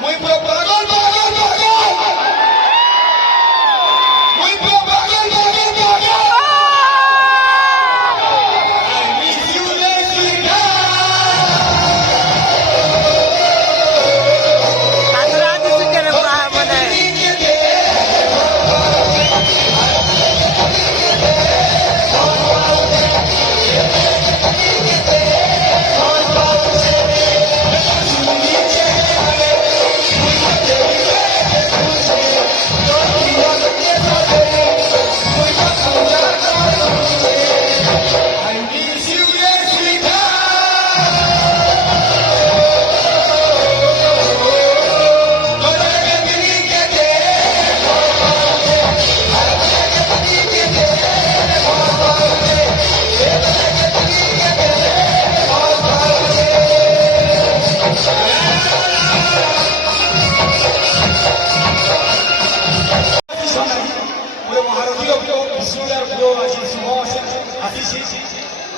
Muy propagol, bagol, bagol! Muy propagol, bagol, bagol! I miss you, Jessica! Naturado se quer falar, mané.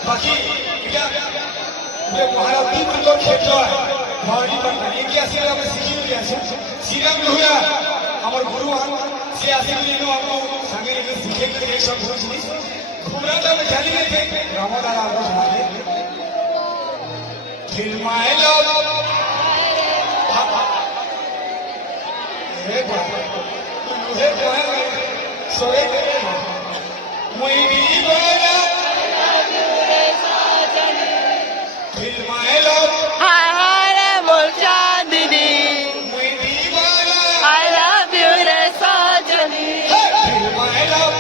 বাকি এটা মহারাত্রি দুটো ক্ষেত্র হয় ভাওয়ানি পাটনা একে আসলে আমরা শিখি বলে আছে শ্রীরাম লোহিয়া আমার গুরু সে আসে বলে আমি সাঙ্গে শিখে গেলে এইসব জিনিস ঘুমরাটা আমি জানি না যে রামদার আমরা জানি फिर माय लव हे सोए मुई बोला फिर माय लव हाय हाय रे बोल चांदनी मुई बोला I love you रे सजनी फिर माय लव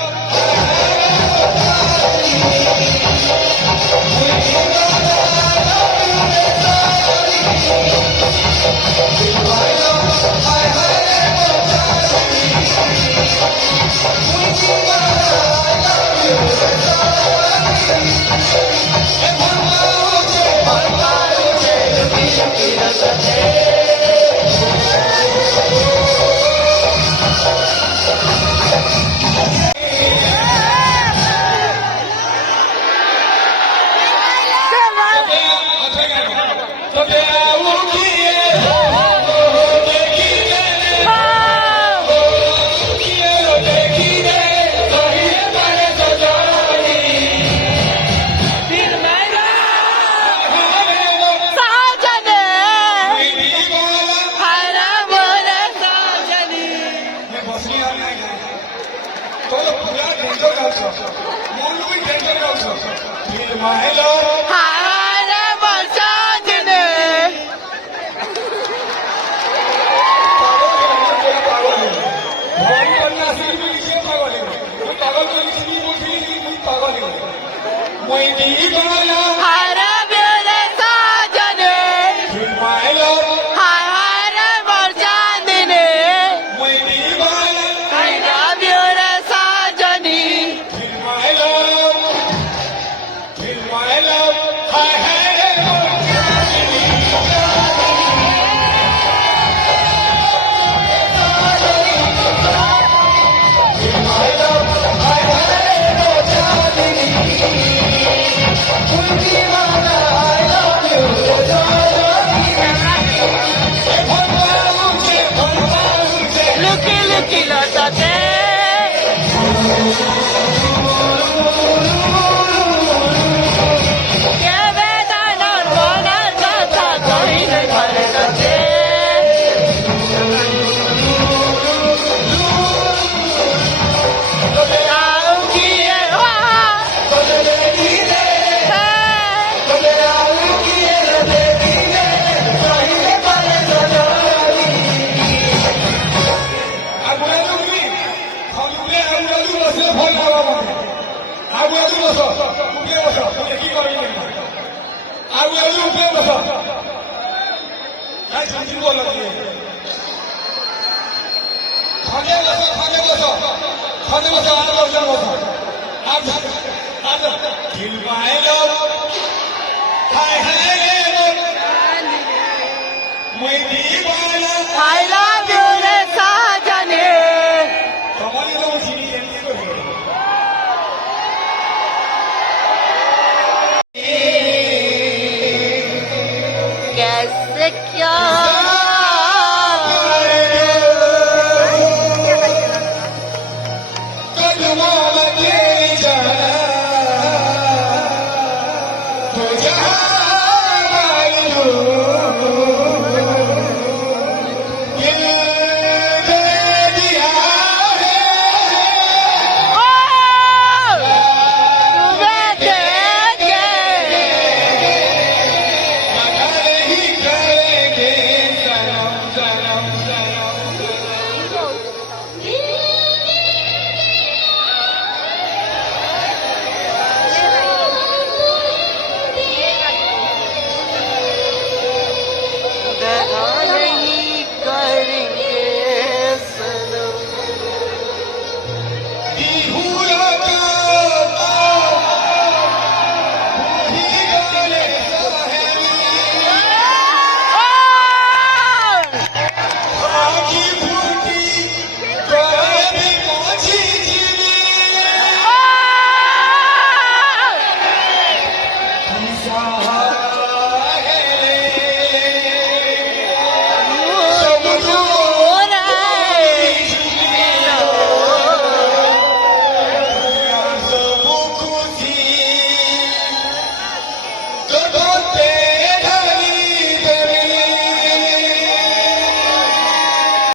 এজু বস উপরে বস তুমি কি করবি আর এজু উপরে বস তাই শান্তি বল খনে বস খনে বস খনে বস আর দশজন বস আর আর দিল পাইলো হায় হায় রে মই দিবানা